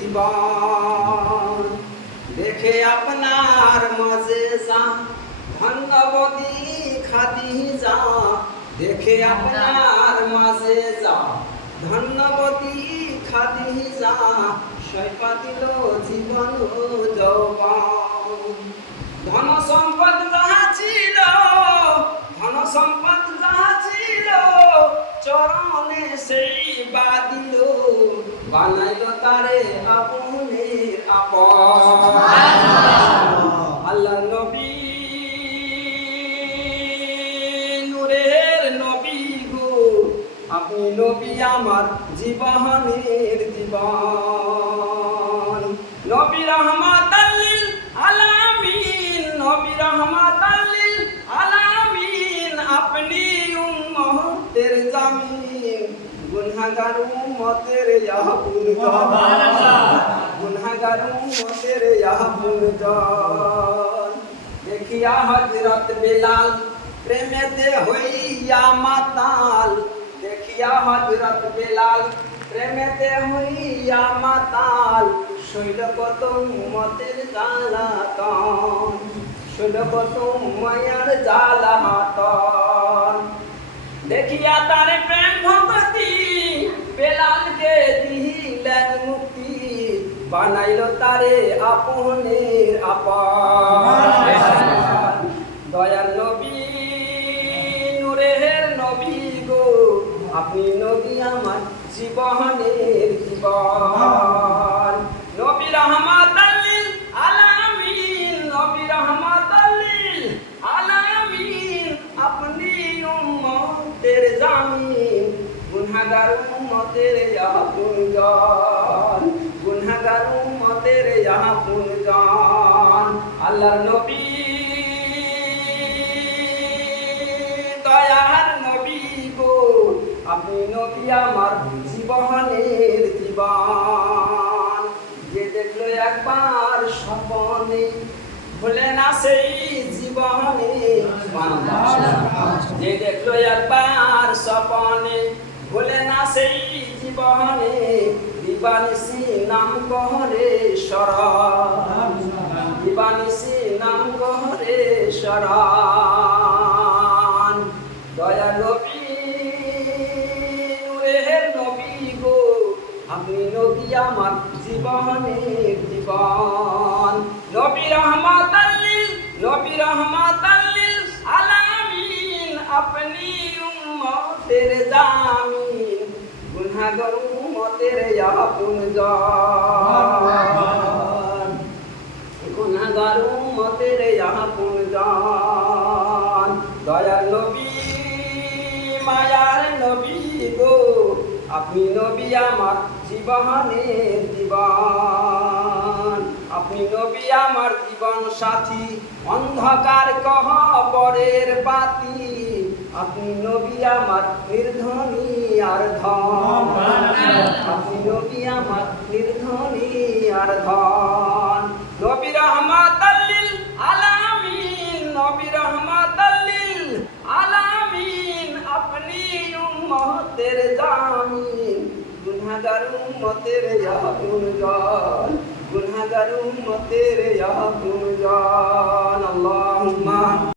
জীবন দেখে আপনার মাঝে যা ধন্যবতী খাদিজা দেখে আপনার মাঝে যা ধন্যবতী খাদিজা সৈপা দিল জীবন যৌবন ধন সম্পদ যাহা ছিল ধন সম্পদ যাহা ছিল চরণে সেই বাদিল বানাইল তারে আপনের আপন আল্লাহ নবী নূরের নবী গো আপনি নবী আমার জীবনের জীবন নবী রহমাতাল লিল আলামিন নবী রহমাতাল লিল আলামিন আপনি উম্মতের জামিন গুনাহগার উম্মতের ইয়াহুন গুনাহগার উম্মতের ইয়াহুন দেখিয়া হযরত বেলাল প্রেমেতে হইয়া মাতাল দেখিয়া হযরত বেলাল প্রেমেতে হইয়া মাতাল শৈল কত উম্মতের জ্বালাতন শৈল কত মায়ার জ্বালাতন দেখিয়া তারে প্রেম ভক্তি বেলালকে দিলেন মুক্তি বানাইল তারে আপনের আপন দয়াল নবী নূরের নবী গো আপনি নবী আমার জীবনের জীবন নবী রহমাতাল লিল আলামিন নবী রহমাতাল লিল আলামিন আপনি উম্মতের জামিন গুনাহগার উম্মতের আপনজন গুনাহগার উম্মতের আপনজন আল্লাহর নবী দয়ার নবী গো আপনি নবী আমার জীবনের জীবন যে দেখলো একবার স্বপ্নে ভুলে না সেই জীবনে যে দেখলো একবার স্বপ্নে ভুলে না সেই জীবনে দিবানিসি নাম কহরে শরণ দিবানিসি নাম কহরে শরণ দয়া নবী নূরের নবী গো আপনি নবী আমার জীবনের জীবন নবী রহমাতাল লিল আলামিন আপনি উম্মতের জামিন গুনাহগার উম্মতের আপনজন গুনাহগার উম্মতের আপনজন দয়ার নবী মায়ার নবী গো আপনি নবী আমার জীবনের জীবন আপনি নবী আমার জীবন সাথী অন্ধকার কবরের বাতি আপনি নবী আমার নির্ধনী আর ধন আপনি নবী আমার নির্ধনী আর ধন নবী রহমাতাল লিল আলামিন নবী রহমাতাল লিল আলামিন আপনি উম্মতের জামিন গুনাহগার উম্মতের আপনজন গুনাহগার উম্মতের আপনজন আল্লাহুম্মা